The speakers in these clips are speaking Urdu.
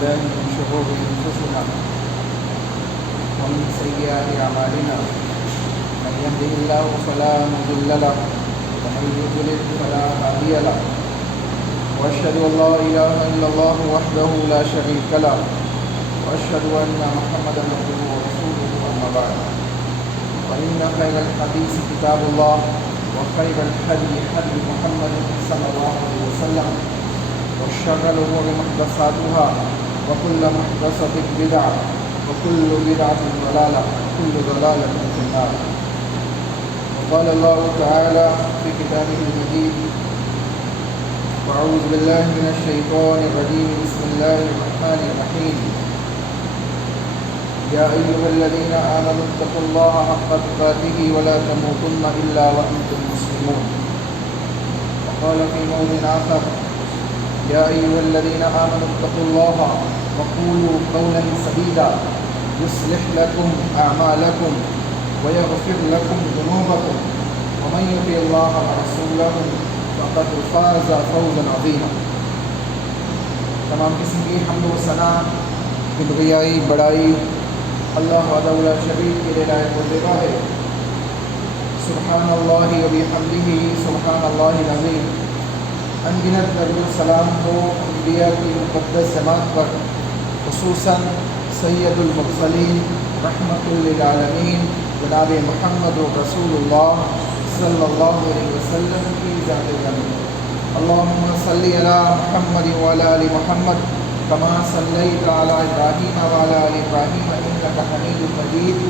بالله من شرور أنفسنا ومن سيئات أعمالنا من يهده الله فلا مضل له ومن يضلل فلا هادي له وأشهد أن لا إله إلا الله وحده لا شريك له وأشهد أن محمدا عبده ورسوله أما بعد فإن خير الحديث كتاب الله وخير الهدي هدي محمد صلى الله عليه وسلم وشر الأمور محدثاتها وكل محدثة بدعة وكل بدعة ضلالة وكل ضلالة في النار. وقال الله تعالى في كتابه المجيد: أعوذ بالله من الشيطان الرجيم بسم الله الرحمن الرحيم يا أيها الذين آمنوا اتقوا الله حق تقاته ولا تموتن إلا وأنتم مسلمون. وقال في موضع آخر: يا أيها الذين آمنوا اتقوا الله وقولوا قولا سديدا يصلح لكم أعمالكم ويغفر لكم ذنوبكم ومن يطع الله ورسوله فقد فاز فوزا عظيما. تمام قسم کی حمد و ثنا کبریائی بڑائی اللہ وحدہ لا شریک کے لیے لائق و زیبا ہے. سبحان اللہ و بحمدہ سبحان اللہ العظیم. انگنت درود و سلام ہو انبیاء کی مقدس جماعت پر، خصوصاً سید المرسلین رحمۃ للعالمین جناب محمد رسول اللہ صلی اللہ علیہ وسلم کی ذات گرامی. اللہم صلی علی محمد وعلی آل محمد کما صلیت علی ابراہیم وعلی آل ابراہیم انک حمید مجید.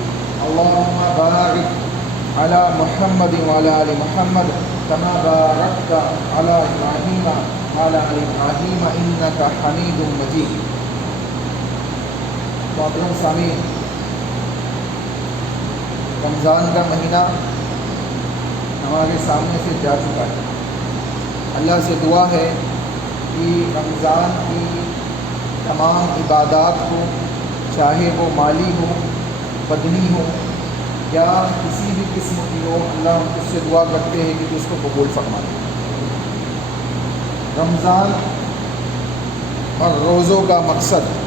اللہم بارک علی محمد وعلی آل محمد کما بارکت علی ابراہیم وعلی آل ابراہیم انک حمید مجید. محترم سامعین، رمضان کا مہینہ ہمارے سامنے سے جا چکا ہے. اللہ سے دعا ہے کہ رمضان کی تمام عبادات کو، چاہے وہ مالی ہو، بدنی ہو یا کسی بھی قسم کی ہو، اللہ اس سے دعا کرتے ہیں کہ اس کو قبول فرمائے. رمضان اور روزوں کا مقصد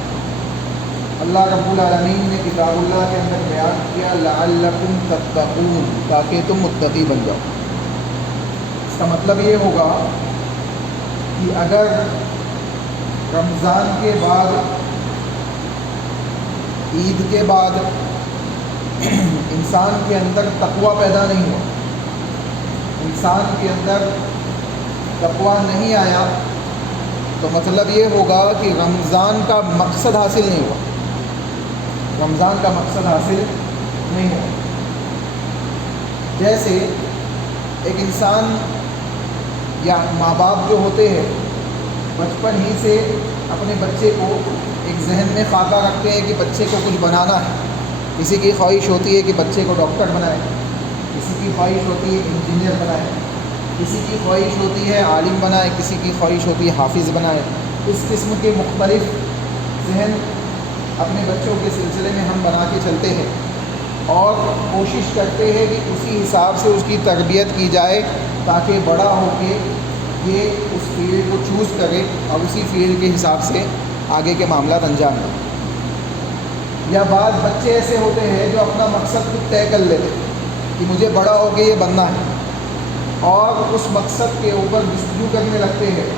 اللہ رب العالمین نے کتاب اللہ کے اندر بیان کیا: لعلکم تتقون، تاکہ تم متقی بن جاؤ. اس کا مطلب یہ ہوگا کہ اگر رمضان کے بعد، عید کے بعد انسان کے اندر تقویٰ پیدا نہیں ہوا، انسان کے اندر تقویٰ نہیں آیا، تو مطلب یہ ہوگا کہ رمضان کا مقصد حاصل نہیں ہوا، رمضان کا مقصد حاصل نہیں ہوا. جیسے ایک انسان یا ماں باپ جو ہوتے ہیں بچپن ہی سے اپنے بچے کو ایک ذہن میں خاکہ رکھتے ہیں کہ بچے کو کچھ بنانا ہے. کسی کی خواہش ہوتی ہے کہ بچے کو ڈاکٹر بنائے، کسی کی خواہش ہوتی ہے انجینئر بنائے، کسی کی خواہش ہوتی ہے عالم بنائے، کسی کی خواہش ہوتی ہے حافظ بنائے. اس قسم کے مختلف ذہن اپنے بچوں کے سلسلے میں ہم بنا کے چلتے ہیں اور کوشش کرتے ہیں کہ اسی حساب سے اس کی تربیت کی جائے تاکہ بڑا ہو کے یہ اس فیلڈ کو چوز کرے اور اسی فیلڈ کے حساب سے آگے کے معاملات انجام دیں. یا بعض بچے ایسے ہوتے ہیں جو اپنا مقصد خود طے کر لیتے ہیں کہ مجھے بڑا ہو کے یہ بننا ہے، اور اس مقصد کے اوپر جستجو کرنے لگتے ہیں،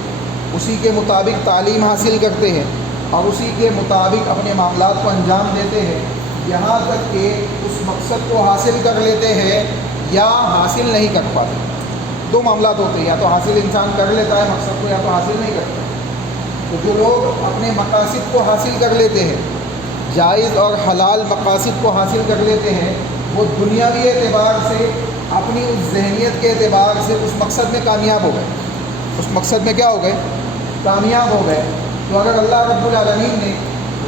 اسی کے مطابق تعلیم حاصل کرتے ہیں اور اسی کے مطابق اپنے معاملات کو انجام دیتے ہیں، یہاں تک کہ اس مقصد کو حاصل کر لیتے ہیں یا حاصل نہیں کر پاتے. دو معاملات ہوتے ہیں، یا تو حاصل انسان کر لیتا ہے مقصد کو، یا تو حاصل نہیں کرتا. تو جو لوگ اپنے مقاصد کو حاصل کر لیتے ہیں، جائز اور حلال مقاصد کو حاصل کر لیتے ہیں، وہ دنیاوی اعتبار سے، اپنی اس ذہنیت کے اعتبار سے اس مقصد میں کامیاب ہو گئے. اس مقصد میں کیا ہو گئے؟ کامیاب ہو گئے. تو اگر اللہ رب العالمین نے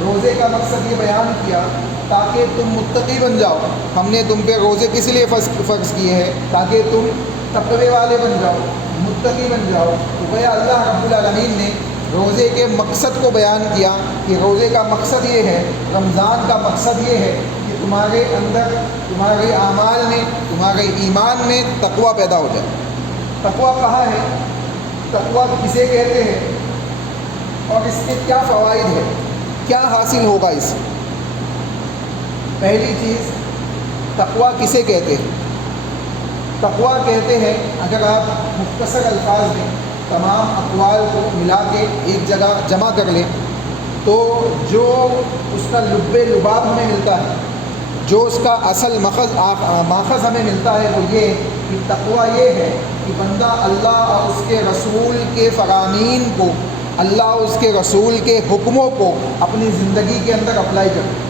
روزے کا مقصد یہ بیان کیا تاکہ تم متقی بن جاؤ، ہم نے تم پہ روزے کس لیے فرض کیے ہیں؟ تاکہ تم تقوی والے بن جاؤ، متقی بن جاؤ. تو گویا اللہ رب العالمین نے روزے کے مقصد کو بیان کیا کہ روزے کا مقصد یہ ہے، رمضان کا مقصد یہ ہے کہ تمہارے اندر، تمہارے اعمال میں، تمہارے ایمان میں تقویٰ پیدا ہو جائے. تقویٰ کہاں ہے؟ تقویٰ کسے کہتے ہیں اور اس کے کیا فوائد ہیں؟ کیا حاصل ہوگا اس سے؟ پہلی چیز، تقویٰ کسے کہتے ہیں؟ تقویٰ کہتے ہیں، اگر آپ مختصر الفاظ میں تمام اقوال کو ملا کے ایک جگہ جمع کر لیں تو جو اس کا لب لباب ہمیں ملتا ہے، جو اس کا اصل ماخذ ہمیں ملتا ہے، وہ یہ کہ تقویٰ یہ ہے کہ بندہ اللہ اور اس کے رسول کے فرامین کو، اللہ اور اس کے رسول کے حکموں کو اپنی زندگی کے اندر اپلائی کر لے،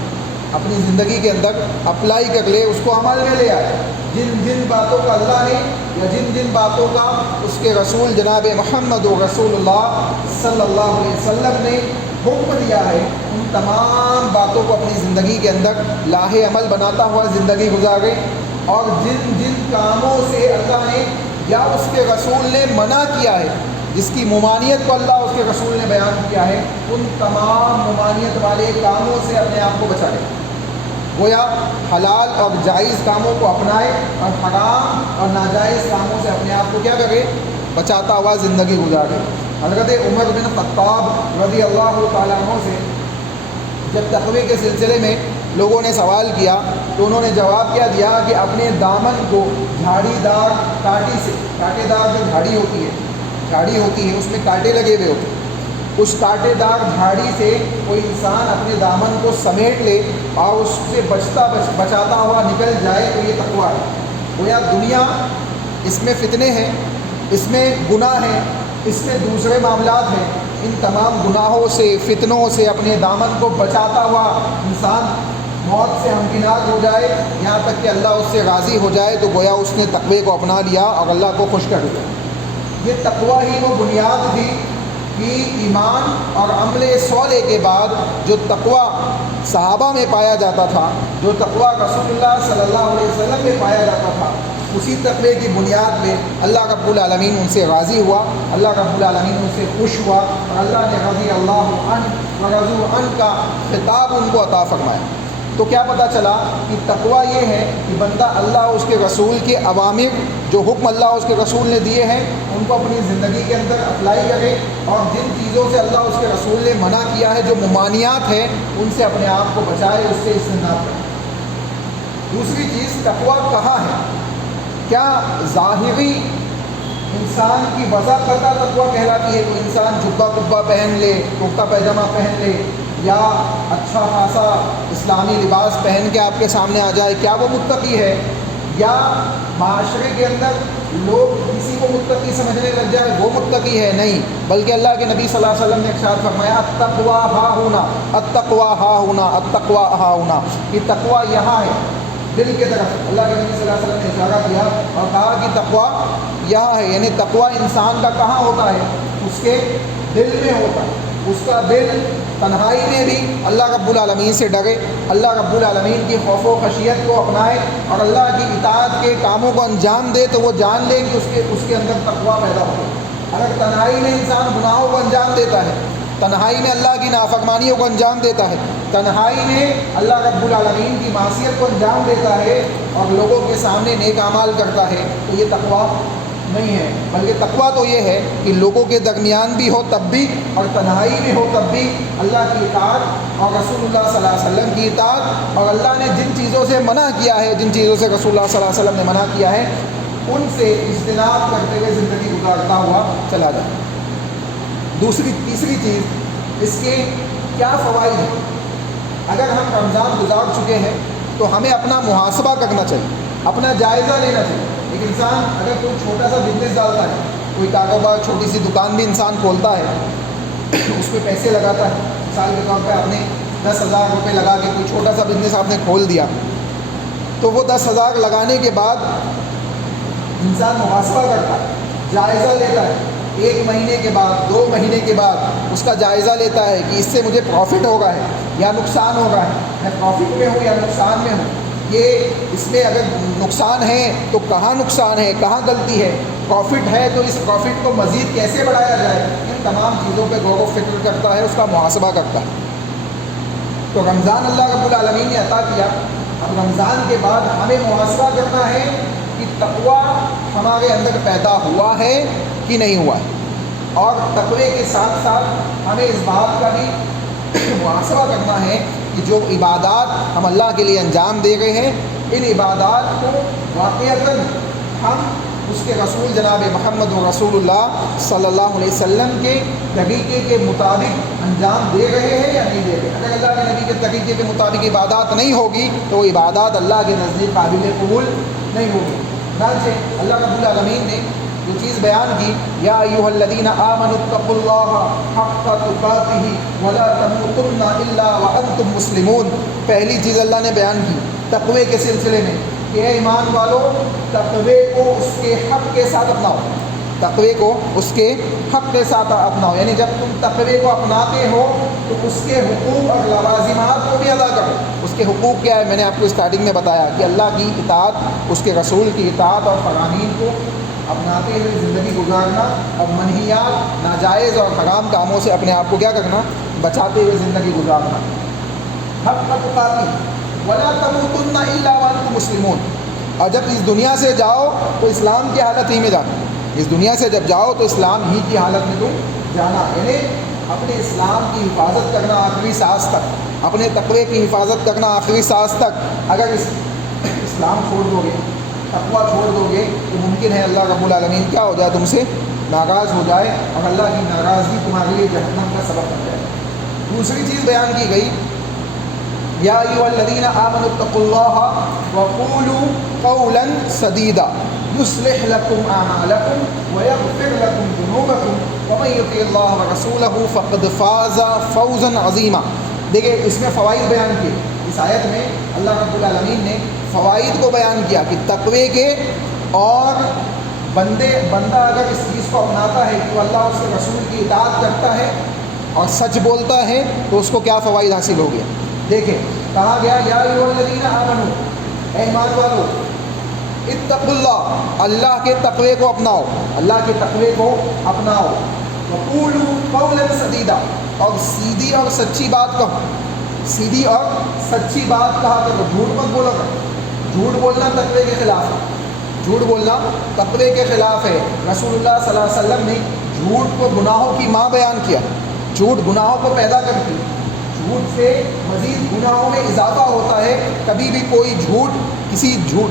اپنی زندگی کے اندر اپلائی کر لے، اس کو عمل میں لے آئے۔ جن جن باتوں کا اللہ نے یا جن جن باتوں کا اس کے رسول جناب محمد و رسول اللہ صلی اللہ علیہ وسلم نے حکم دیا ہے، ان تمام باتوں کو اپنی زندگی کے اندر لاہ عمل بناتا ہوا زندگی گزارے، اور جن جن کاموں سے اللہ نے یا اس کے رسول نے منع کیا ہے، جس کی ممانعت کو اللہ اس کے رسول نے بیان کیا ہے، ان تمام ممانعت والے کاموں سے اپنے آپ کو بچا لے، گویا حلال اور جائز کاموں کو اپنائے اور حرام اور ناجائز کاموں سے اپنے آپ کو کیا کرے؟ بچاتا ہوا زندگی گزارے۔ حضرت عمر بن خطاب رضی اللہ تعالیٰ عنہ سے جب تقوی کے سلسلے میں لوگوں نے سوال کیا تو انہوں نے جواب کیا دیا کہ اپنے دامن کو جھاڑی دار کاٹی سے، کانٹے دار جو جھاڑی ہوتی ہے اس میں کانٹے لگے ہوئے ہوتے ہیں، اس کانٹے دار جھاڑی سے کوئی انسان اپنے دامن کو سمیٹ لے اور اس سے بچاتا ہوا نکل جائے تو یہ تقویٰ ہے۔ گویا دنیا، اس میں فتنے ہیں، اس میں گناہ ہیں، اس میں دوسرے معاملات ہیں، ان تمام گناہوں سے، فتنوں سے اپنے دامن کو بچاتا ہوا انسان موت سے ہمکنار ہو جائے، یہاں تک کہ اللہ اس سے راضی ہو جائے، تو گویا اس نے تقوی کو اپنا لیا اور اللہ کو خوش کر دیا۔ یہ تقویٰ ہی وہ بنیاد تھی کہ ایمان اور عمل صالح کے بعد جو تقویٰ صحابہ میں پایا جاتا تھا، جو تقویٰ رسول اللہ صلی اللہ علیہ وسلم میں پایا جاتا تھا، اسی تقوی کی بنیاد میں اللہ رب العالمین ان سے راضی ہوا، اللہ رب العالمین ان سے خوش ہوا، اور اللہ نے رضی اللہ عنہ ورضوا عنہ کا خطاب ان کو عطا فرمایا۔ تو کیا پتہ چلا کہ تقویٰ یہ ہے کہ بندہ اللہ اور اس کے رسول کے اوامر، جو حکم اللہ اور اس کے رسول نے دیے ہیں، ان کو اپنی زندگی کے اندر اپلائی کرے، اور جن چیزوں سے اللہ اور اس کے رسول نے منع کیا ہے، جو ممانعات ہیں، ان سے اپنے آپ کو بچائے، اس سے اجتناب کرے۔ دوسری چیز، تقویٰ کہاں ہے؟ کیا ظاہری انسان کی وضع کرتا تقویٰ کہلاتی ہے؟ کوئی انسان جبہ کبا پہن لے، کرتا پیجامہ پہن لے، یا اچھا خاصا اسلامی لباس پہن کے آپ کے سامنے آ جائے، کیا وہ متقی ہے؟ یا معاشرے کے اندر لوگ کسی کو متقی سمجھنے لگ جائے وہ متقی ہے؟ نہیں، بلکہ اللہ کے نبی صلی اللہ علیہ وسلم نے ارشاد فرمایا التقویٰ ہا ہونا، التقویٰ ہا ہونا، التقویٰ ہا ہونا، کہ تقویٰ یہاں ہے، دل کے طرف۔ اللہ کے نبی صلی اللہ علیہ وسلم نے اشارہ کیا اور کہا کہ تقویٰ یہاں ہے، یعنی تقویٰ انسان کا کہاں ہوتا ہے؟ اس کے دل میں ہوتا ہے۔ اس کا دل تنہائی میں بھی اللہ رب العالمین سے ڈرے، اللہ رب العالمین کی خوف و خشیت کو اپنائے اور اللہ کی اطاعت کے کاموں کو انجام دے، تو وہ جان لے کہ اس کے اندر تقویٰ پیدا ہو۔ اگر تنہائی میں انسان گناہوں کو انجام دیتا ہے، تنہائی میں اللہ کی نافرمانیوں کو انجام دیتا ہے، تنہائی میں اللہ رب العالمین کی معصیت کو انجام دیتا ہے اور لوگوں کے سامنے نیک اعمال کرتا ہے، تو یہ تقویٰ نہیں ہے۔ بلکہ تقویٰ تو یہ ہے کہ لوگوں کے درمیان بھی ہو تب بھی، اور تنہائی میں ہو تب بھی اللہ کی اطاعت اور رسول اللہ صلی اللہ علیہ وسلم کی اطاعت، اور اللہ نے جن چیزوں سے منع کیا ہے، جن چیزوں سے رسول اللہ صلی اللہ علیہ وسلم نے منع کیا ہے، ان سے اجتناب کرتے ہوئے زندگی گزارتا ہوا چلا جائے۔ تیسری چیز، اس کے کیا فوائد ہیں؟ اگر ہم رمضان گزار چکے ہیں تو ہمیں اپنا محاسبہ کرنا چاہیے، اپنا جائزہ لینا چاہیے۔ ایک انسان اگر کوئی چھوٹا سا بزنس ڈالتا ہے، کوئی کاروبار، چھوٹی سی دکان بھی انسان کھولتا ہے، اس پہ پیسے لگاتا ہے، مثال کے طور پہ آپ نے 10,000 روپے لگا کے کوئی چھوٹا سا بزنس آپ نے کھول دیا، تو وہ 10,000 لگانے کے بعد انسان محاسبہ کرتا ہے، جائزہ لیتا ہے، 1 مہینے کے بعد، 2 مہینے کے بعد اس کا جائزہ لیتا ہے کہ اس سے مجھے پروفٹ ہو رہا ہے یا نقصان ہو رہا ہے، میں پروفٹ میں ہوں یا نقصان میں ہوں، یہ اس میں اگر نقصان ہے تو کہاں نقصان ہے، کہاں غلطی ہے، پروفٹ ہے تو اس پروفٹ کو مزید کیسے بڑھایا جائے، ان تمام چیزوں پہ غور و فکر کرتا ہے، اس کا محاسبہ کرتا ہے۔ تو رمضان اللہ رب العالمین نے عطا کیا، اب رمضان کے بعد ہمیں محاسبہ کرنا ہے کہ تقویٰ ہمارے اندر پیدا ہوا ہے کہ نہیں ہوا ہے، اور تقوی کے ساتھ ساتھ ہمیں اس بات کا بھی محاسبہ کرنا ہے کہ جو عبادات ہم اللہ کے لیے انجام دے رہے ہیں ان عبادات کو واقعتاً ہم اس کے رسول جناب محمد رسول اللہ صلی اللہ علیہ وسلم کے طریقے کے مطابق انجام دے رہے ہیں یا نہیں دے رہے. اگر اللہ کے نبی کے طریقے کے مطابق عبادات نہیں ہوگی تو وہ عبادات اللہ کے نزدیک قابل قبول نہیں ہوگی. چنانچہ اللہ رب العالمین نے جو چیز بیان کی یا ایھا الذین آمنوا اتقوا اللہ حق تقاتہ ولا تموتن الا وانتم مسلمون. پہلی چیز اللہ نے بیان کی تقوی کے سلسلے میں کہ اے ایمان والو تقوی کو اس کے حق کے ساتھ اپناؤ. تقوی کو اس کے حق کے ساتھ اپناؤ یعنی جب تم تقوی کو اپناتے ہو تو اس کے حقوق اور لوازمات کو بھی ادا کرو. اس کے حقوق کیا ہے؟ میں نے آپ کو اسٹارٹنگ میں بتایا کہ اللہ کی اطاعت, اس کے رسول کی اطاعت اور فرامین کو اپناتے ہوئے زندگی گزارنا اور منہیات ناجائز اور حرام کاموں سے اپنے آپ کو کیا کرنا؟ بچاتے ہوئے زندگی گزارنا. حق تقاتہ ولا تموتن الا وانتم مسلمون. اور جب اس دنیا سے جاؤ تو اسلام کی حالت ہی میں جانا. اس دنیا سے جب جاؤ تو اسلام ہی کی حالت میں تم جانا, یعنی اپنے اسلام کی حفاظت کرنا آخری سانس تک, اپنے تقوی کی حفاظت کرنا آخری سانس تک. اگر اسلام چھوڑ دو گے, تقوی چھوڑ دو گے تو ممکن ہے اللہ رب العالمین کیا ہو جائے؟ تم سے ناراض ہو جائے اور اللہ کی ناراضگی تمہارے لیے جہنم کا سبب بن جائے. دوسری چیز بیان کی گئی یا ایھا الذین آمنوا اتقوا اللہ وقولوا قولا سدیدا یصلح لکم اعمالکم ویغفر لکم ذنوبکم ومن یطع اللہ ورسولہ فقد فاز فوزا عظیما. دیکھیں اس میں فوائد بیان کیے. اس آیت میں اللہ رب العالمین نے فوائد کو بیان کیا کہ تقوی کے, اور بندہ اگر اس چیز کو اپناتا ہے کہ وہ اللہ اس کے رسول کی اطاعت کرتا ہے اور سچ بولتا ہے تو اس کو کیا فوائد حاصل ہو گیا. دیکھیں کہا گیا یا ایھا الذین آمنوا, اے ایمان والو, اتقوا اللہ, اللہ کے تقوی کو اپناؤ, اللہ کے تقوی کو اپناؤ. وقولوا قولا سدیدا, اور سیدھی اور سچی بات کہو. سیدھی اور سچی بات کہا کرو, جھوٹ مت بولا کرو. جھوٹ بولنا تقوی کے خلاف ہے. جھوٹ بولنا تقوی کے خلاف ہے. رسول اللہ صلی اللہ علیہ وسلم نے جھوٹ کو گناہوں کی ماں بیان کیا. جھوٹ گناہوں کو پیدا کرتی ہے. جھوٹ سے مزید گناہوں میں اضافہ ہوتا ہے. کبھی بھی کوئی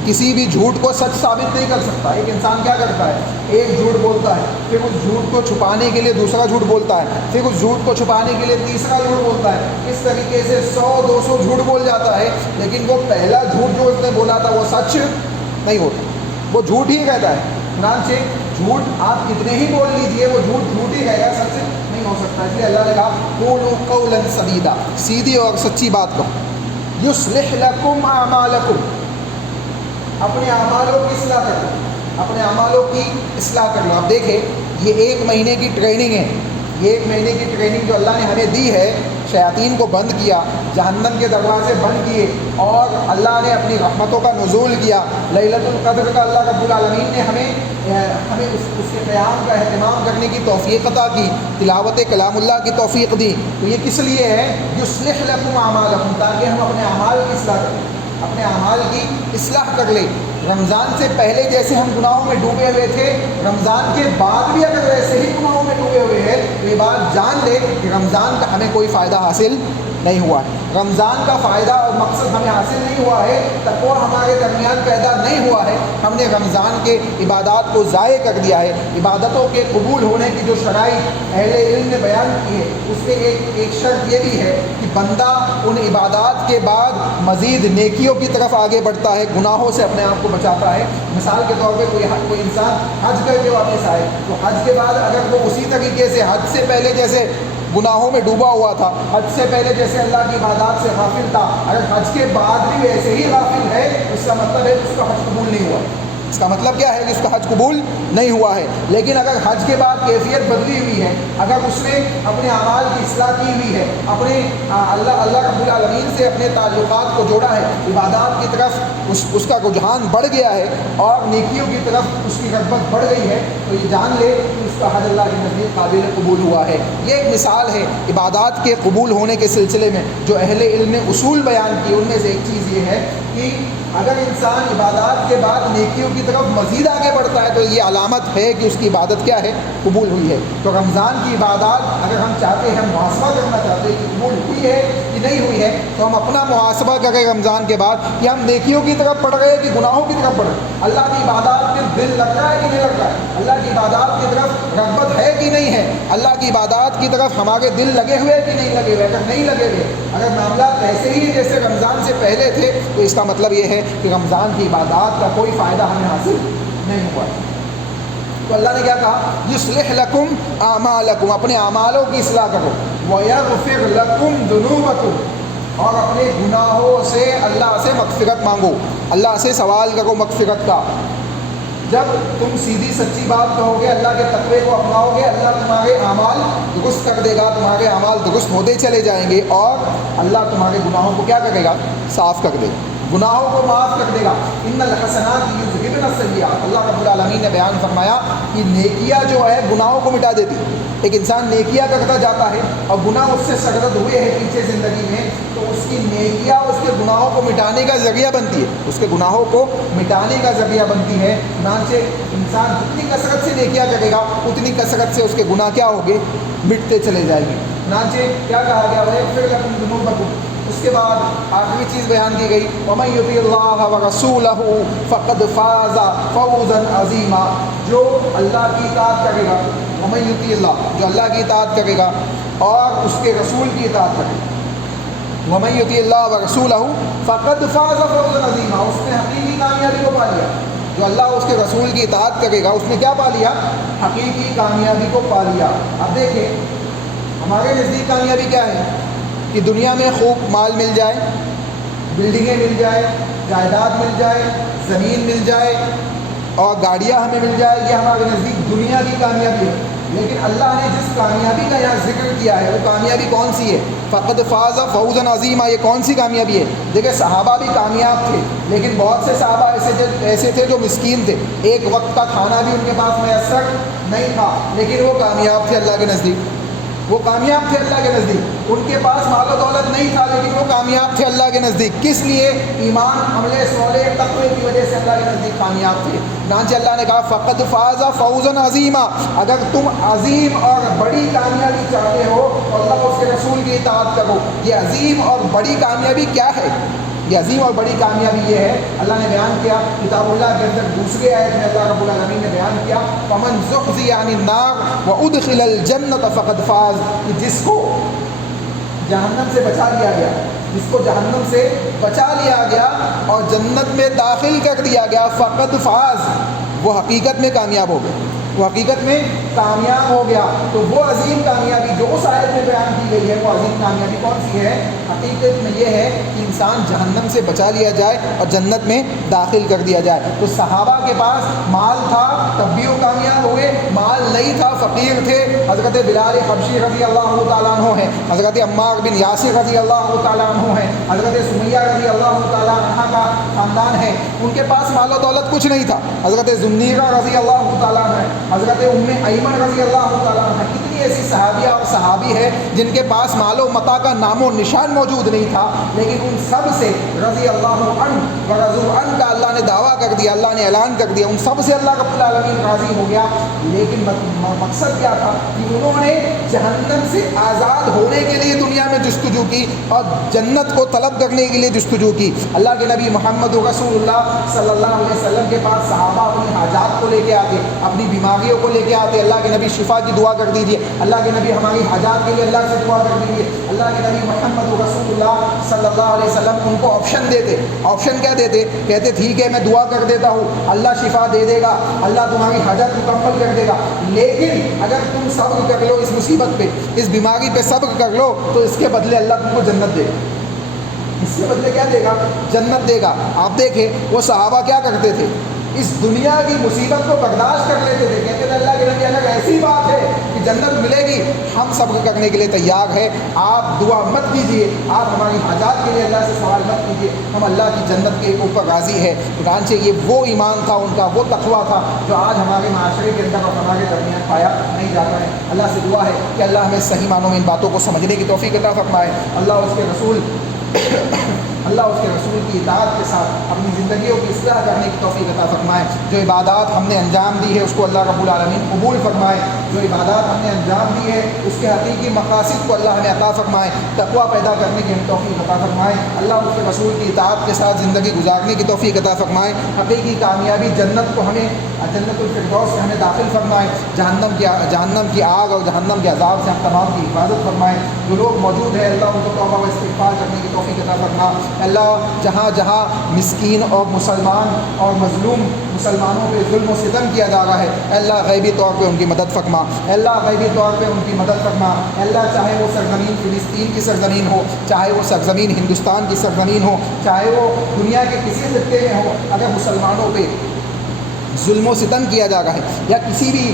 کسی بھی جھوٹ کو سچ ثابت نہیں کر سکتا. ایک انسان کیا کرتا ہے؟ ایک جھوٹ بولتا ہے, پھر اس جھوٹ کو چھپانے کے لیے دوسرا جھوٹ بولتا ہے, پھر اس جھوٹ کو چھپانے کے لیے تیسرا جھوٹ بولتا ہے. اس طریقے سے 100-200 جھوٹ بول جاتا ہے, لیکن وہ پہلا جھوٹ جو اس نے بولا تھا وہ سچ نہیں ہوتا, وہ جھوٹ ہی کہتا ہے. چنانچہ جھوٹ آپ کتنے ہی بول لیجئے وہ جھوٹ ہی کہے گا, سچ نہیں ہو سکتا. اس لیے اللہ نے کہا قولوا قولا سدیدا, سیدھی اور سچی بات کہو. یصلح لکم اعمالکم, اپنے اعمالوں کی اصلاح کر لو, اپنے اعمالوں کی اصلاح کر لو. آپ دیکھیں یہ 1 مہینے کی ٹریننگ ہے. یہ 1 مہینے کی ٹریننگ جو اللہ نے ہمیں دی ہے, شیاطین کو بند کیا, جہنم کے دروازے بند کیے, اور اللہ نے اپنی رحمتوں کا نزول کیا. لیلۃ القدر کا اللہ رب العالمین نے ہمیں اس کے قیام کا اہتمام کرنے کی توفیق عطا کی, تلاوت کلام اللہ کی توفیق دی. تو یہ کس لیے ہے؟ یصلح لکم اعمالکم, تاکہ ہم اپنے اعمال کی اصلاح کریں, اپنے اعمال کی اصلاح کر لیں. رمضان سے پہلے جیسے ہم گناہوں میں ڈوبے ہوئے تھے, رمضان کے بعد بھی اگر ویسے ہی گناہوں میں ڈوبے ہوئے ہیں تو یہ بات جان لے کہ رمضان کا ہمیں کوئی فائدہ حاصل نہیں ہوا ہے. رمضان کا فائدہ اور مقصد ہمیں حاصل نہیں ہوا ہے, تقویٰ ہمارے درمیان پیدا نہیں ہوا ہے. ہم نے رمضان کے عبادات کو ضائع کر دیا ہے. عبادتوں کے قبول ہونے کی جو شرائط اہل علم نے بیان کی ہے اس میں ایک شرط یہ بھی ہے کہ بندہ ان عبادات کے بعد مزید نیکیوں کی طرف آگے بڑھتا ہے, گناہوں سے اپنے آپ کو بچاتا ہے. مثال کے طور پہ کوئی انسان حج کر کے واپس آئے تو حج کے بعد اگر وہ اسی طریقے سے حج سے پہلے جیسے گناہوں میں ڈوبا ہوا تھا, حج سے پہلے جیسے اللہ کی عبادات سے غافل تھا, اگر حج کے بعد بھی ویسے ہی غافل ہے اس کا مطلب ہے اس کا حج قبول نہیں ہوا. اس کا مطلب کیا ہے کہ اس کا حج قبول نہیں ہوا ہے. لیکن اگر حج کے بعد کیفیت بدلی ہوئی ہے, اگر اس نے اپنے اعمال کی اصلاح کی ہوئی ہے, اپنے اللہ رب العالمین سے اپنے تعلقات کو جوڑا ہے, عبادات کی طرف اس کا رجحان بڑھ گیا ہے اور نیکیوں کی طرف اس کی رغبت بڑھ گئی ہے, تو یہ جان لے کہ اس کا حج اللہ کے نزدیک قابل قبول ہوا ہے. یہ ایک مثال ہے عبادات کے قبول ہونے کے سلسلے میں جو اہل علم نے اصول بیان کیے. ان میں سے ایک چیز یہ ہے کہ اگر انسان عبادات کے بعد نیکیوں کی طرف مزید آگے بڑھتا ہے تو یہ علامت ہے کہ اس کی عبادت کیا ہے؟ قبول ہوئی ہے۔ تو رمضان کی عبادات اگر ہم چاہتے ہیں، ہم محاسبہ کرنا چاہتے ہیں کہ قبول ہوئی ہے کہ نہیں ہوئی ہے، تو ہم اپنا محاسبہ کریں رمضان کے بعد کہ ہم نیکیوں کی طرف بڑھ رہے ہیں کہ گناہوں کی طرف بڑھ رہے ہیں، اللہ کی عبادات کے دل لگ رہا ہے کہ نہیں لگ رہا ہے، اللہ کی عبادات کی طرف رغبت ہے کہ نہیں ہے، اللہ کی عبادات کی طرف ہمارے دل لگے ہوئے کہ نہیں لگے ہوئے۔ اگر نہیں لگے ہوئے، اگر معاملات ایسے ہی جیسے رمضان سے پہلے تھے، تو اس کا مطلب یہ ہے کہ رمضان کی عبادات کا کوئی فائدہ ہمیں حاصل نہیں ہوا۔ تو اللہ نے کیا کہا؟ یصلح لکم اعمالکم، اپنے اعمالوں کی اصلاح کرو، ویغفر لکم ذنوبکم، اور اپنے گناہوں سے اللہ سے مغفرت مانگو، اللہ سے سوال کرو مغفرت کا۔ جب تم سیدھی سچی بات کہو گے، اللہ کے تقوی کو اپناؤ گے، اللہ تمہارے اعمال درست کر دے گا، تمہارے اعمال درست ہوتے چلے جائیں گے، اور اللہ تمہارے گناہوں کو کیا کرے گا؟ صاف کر دے گا، گناہوں کو معاف کر دے گا۔ ان الحسنات یذہبن السیئات، اللہ رب العالمین نے بیان فرمایا کہ نیکیاں جو ہے گناہوں کو مٹا دیتی۔ ایک انسان نیکیاں کرتا جاتا ہے اور گناہ اس سے سرزد ہوئے ہیں پیچھے زندگی میں، تو اس کی نیکیاں اس کے گناہوں کو مٹانے کا ذریعہ بنتی ہے، اس کے گناہوں کو مٹانے کا ذریعہ بنتی ہے۔ چنانچہ انسان جتنی کثرت سے نیکیاں کرے گا، اتنی کثرت سے اس کے گناہ کیا ہوں گے؟ مٹتے چلے جائیں گے۔ چنانچہ کیا کہا گیا؟ وَيَغْفِرْ لَكُمْ ذُنُوبَكُمْ، اس کے بعد آخری چیز بیان کی گئی، وَمَن يُطِعِ اللَّهَ وَرَسُولَهُ فَقَدْ فَازَ فَوْزًا عَظِيمًا، جو اللہ کی اطاعت کرے گا، وَمَن يُطِعِ اللَّهَ، جو اللہ کی اطاعت کرے گا اور اس کے رسول کی اطاعت کرے گا، وَمَن يُطِعِ اللَّهَ وَرَسُولَهُ فَقَدْ فَازَ فَوْزًا عَظِيمًا، اس نے حقیقی کامیابی کو پا لیا۔ جو اللہ اس کے رسول کی اطاعت کرے گا، اس نے کیا پا لیا؟ حقیقی کامیابی کو پا لیا۔ اب دیکھیں ہمارے نزدیک کامیابی کیا ہے؟ کہ دنیا میں خوب مال مل جائے، بلڈنگیں مل جائے، جائیداد مل جائے، زمین مل جائے اور گاڑیاں ہمیں مل جائے، یہ ہمارے نزدیک دنیا کی کامیابی ہے۔ لیکن اللہ نے جس کامیابی کا یہاں ذکر کیا ہے، وہ کامیابی کون سی ہے؟ فقد فاز فوزا عظیما، یہ کون سی کامیابی ہے؟ دیکھیں صحابہ بھی کامیاب تھے، لیکن بہت سے صحابہ ایسے تھے جو مسکین تھے، ایک وقت کا کھانا بھی ان کے پاس میسر نہیں تھا، لیکن وہ کامیاب تھے اللہ کے نزدیک، وہ کامیاب تھے اللہ کے نزدیک۔ ان کے پاس مال و دولت نہیں تھا، لیکن وہ کامیاب تھے اللہ کے نزدیک۔ کس لیے؟ ایمان، عمل صالح، تقوی کی وجہ سے اللہ کے نزدیک کامیاب تھے۔ چنانچہ اللہ نے کہا فقد فاز فوزا عظیما، اگر تم عظیم اور بڑی کامیابی چاہتے ہو تو اللہ اور اس کے رسول کی اطاعت کرو۔ یہ عظیم اور بڑی کامیابی کیا ہے؟ یہ عظیم اور بڑی کامیابی یہ ہے، اللہ نے بیان کیا کتاب اللہ کے اندر دوسرے آیت میں اللہ رب العالمین نے بیان کیا فَمَنْ زُحْزِحَ عَنِ النَّارِ وَأُدْخِلَ الْجَنَّةَ فَقَدْ فَازَ، کہ جس کو جہنم سے بچا لیا گیا، جس کو جہنم سے بچا لیا گیا اور جنت میں داخل کر دیا گیا، فقد فاز، وہ حقیقت میں کامیاب ہو گیا، وہ حقیقت میں کامیاب ہو گیا۔ تو وہ عظیم کامیابی جو اس آیت میں بیان کی گئی ہے، وہ عظیم کامیابی کون سی ہے؟ حقیقت میں یہ ہے کہ انسان جہنم سے بچا لیا جائے اور جنت میں داخل کر دیا جائے۔ تو صحابہ کے پاس مال تھا تب بھی وہ کامیاب ہوئے، مال نہیں تھا فقیر تھے۔ حضرت بلال حبشی رضی اللہ تعالیٰ عنہ ہیں، حضرت عمار بن یاسر رضی اللہ تعالیٰ عنہ ہیں، حضرت سمیہ رضی اللہ تعالیٰ عنہ کا خاندان ہے، ان کے پاس مال و دولت کچھ نہیں تھا۔ حضرت زنیرہ رضی اللہ تعالیٰ عنہ، حضرت ام ایمن رضی اللہ تعالیٰ عنہ، کتنی ایسی صحابیہ اور صحابی ہے جن کے پاس مال و متاع کا نام و نشان موجود نہیں تھا، لیکن ان سب سے رضی اللہ عنہ ورضوا عنہ کا اللہ نے دعویٰ کر دیا، اللہ نے اعلان کر دیا، ان سب سے اللہ رب العالمین راضی ہو گیا۔ لیکن مقصد کیا تھا کہ انہوں نے جہنم سے آزاد ہونے کے لیے دنیا میں جستجو کی اور جنت کو طلب کرنے کے لیے جستجو کی۔ اللہ کے نبی محمد رسول اللہ صلی اللہ علیہ وسلم کے پاس صحابہ اپنی حاجات کو لے کے آتے، اپنی بیماریوں کو لے کے آتے، اللہ کے نبی شفا کی دعا کر دیجیے، اللہ کے نبی ہماری حاجات کے لیے اللہ سے دعا کر دیجیے۔ اللہ کے نبی محمد رسول اللہ صلی اللہ علیہ وسلم ان کو آپشن دیتے، آپشن کیا دیتے؟ کہتے ٹھیک ہے میں دعا کر دیتا ہوں، اللہ شفا دے دے گا، اللہ تمہاری حاجت مکمل کر دے گا، لیکن اگر تم صبر کر لو اس مصیبت پہ، اس بیماری پہ صبر کر لو تو اس کے بدلے اللہ تم کو جنت دے گا۔ اس کے بدلے کیا دے گا؟ جنت دے گا۔ آپ دیکھیں وہ صحابہ کیا کرتے تھے، اس دنیا کی مصیبت کو برداشت کر لیتے تھے، کہتے تھے اللہ کے نبی اگر ایسی بات ہے کہ جنت ملے گی ہم صبر کرنے کے لیے تیار ہے، آپ دعا مت کیجیے، آپ ہماری حاجات کے لیے اللہ سے سوال مت کیجیے، ہم اللہ کی جنت کے اوپر راضی ہے۔ چنانچہ یہ وہ ایمان تھا ان کا، وہ تقویٰ تھا جو آج ہمارے معاشرے کے اندر اور ہمارے درمیان پایا نہیں جاتا ہے۔ اللہ سے دعا ہے کہ اللہ ہمیں صحیح معنوں میں ان باتوں کو سمجھنے کی توفیق عطا فرمائے، اللہ اس کے رسول اللہ اس کے رسول کی اطاعت کے ساتھ اپنی زندگیوں کی اصلاح کرنے کی توفیق عطا فرمائے. جو عبادات ہم نے انجام دی ہے اس کو اللہ رب العالمین قبول فرمائے. جو عبادات ہم نے انجام دی ہے اس کے حقیقی مقاصد کو اللہ ہمیں عطا فرمائے. تقویٰ پیدا کرنے کی ہم توفیق عطا فرمائے. اللہ اس کے رسول کی اطاعت کے ساتھ زندگی گزارنے کی توفیق عطا فرمائے. حقیقی کامیابی جنت کو ہمیں جنت الفردوس سے ہمیں داخل فرمائے. جہنم کی آگ اور جہنم کے عذاب سے ہم تمام کی حفاظت فرمائے. جو لوگ موجود ہیں اللہ ان کو توبہ و استغفار کرنے کی توفیق عطا فرما. اللہ جہاں جہاں مسکین اور مسلمان اور مظلوم مسلمانوں پہ ظلم و ستم کیا جا رہا ہے اللہ غیبی طور پہ ان کی مدد فرما. اللہ غیبی طور پہ ان کی مدد فرما. اللہ چاہے وہ سرزمین فلسطین کی سرزمین ہو, چاہے وہ سرزمین ہندوستان کی سرزمین ہو, چاہے وہ دنیا کے کسی خطے میں ہو, اگر مسلمانوں پہ ظلم و ستم کیا جا رہا ہے یا کسی بھی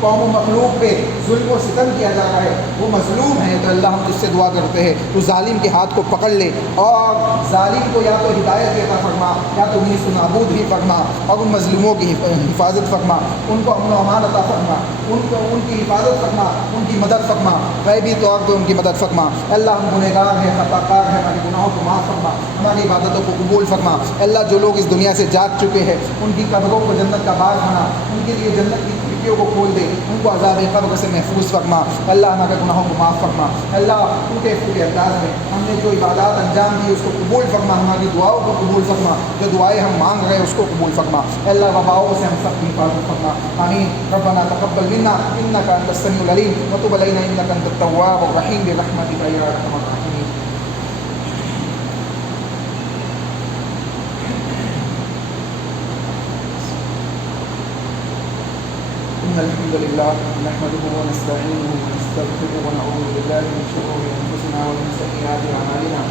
قوم و مخلوق پہ ظلم و ستم کیا جا رہا ہے, وہ مظلوم ہے, تو اللہ ہم تجھ سے دعا کرتے ہیں تو ظالم کے ہاتھ کو پکڑ لے اور ظالم کو یا تو ہدایت عطا فرما یا تو نیست و نابود ہی فرما, اور ان مظلوموں کی حفاظت فرما, ان کو امن و امان عطا فرما, ان کی حفاظت فرما, ان کی مدد فرما, غیبی طور پہ ان کی مدد فرما. اللہ ہم گنہگار ہیں, خطا کار ہیں, ہمارے گناہوں کو معاف فرما, ہماری عبادتوں کو قبول فرما. اللہ جو لوگ اس دنیا سے جاگ چکے ہیں ان کی قبروں کو جنت کا باغ بنا, ان کے لیے جنت کی کو کھول دے, ان کو عذاب قبر سے محفوظ فرما. اللہ ہمارے گناہوں کو معاف فرما. اللہ ٹوٹے پھوٹے انداز میں ہم نے جو عبادات انجام دی اس کو قبول فرما, ہماری دعاؤں کو قبول فرما, جو دعائیں ہم مانگ رہے ہیں اس کو قبول فرما. اللہ وباؤں سے ہم سب کی حفاظت فرما. آمین. ربنا تقبل منا انك انت السميع العليم وتب علينا انك انت التواب الرحيم برحمتك يا ارحم الراحمين. الحمد لله نحمده ونستعينه ونستغفره ونعوذ بالله من شرور انفسنا ومن سيئات اعمالنا.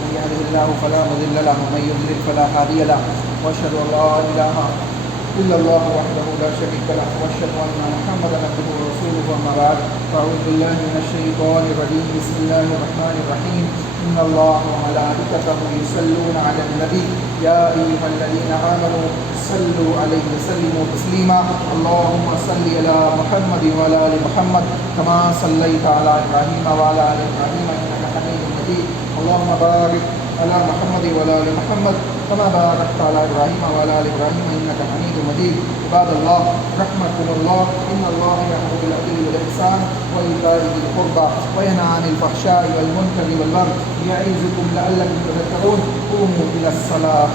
من يهده الله فلا مضل له ومن يضلل فلا هادي له, واشهد ان لا اله الا الله وحده لا شريك له, واشهد ان محمدا عبده ورسوله. اما بعد فاعوذ بالله من الشيطان الرجيم. بسم الله الرحمن الرحيم. ان الله وملائكته يصلون على النبي يا ايها الذين امنوا صلوا عليه وسلموا تسليما. اللهم صل على محمد وعلى ال محمد كما صليت على ابراهيم وعلى ال ابراهيم انك حميد مجيد. اللهم بارك على محمد وعلى ال محمد كما باركت على ابراهيم وعلى ال ابراهيم انك حميد مجيد. عباد الله رحمكم الله, ان الله يأمر بالعدل والاحسان وايتاء ذي القربى وينهى عن الفحشاء والمنكر والبغي يعظكم لعلكم تذكرون. قوموا الى الصلاه.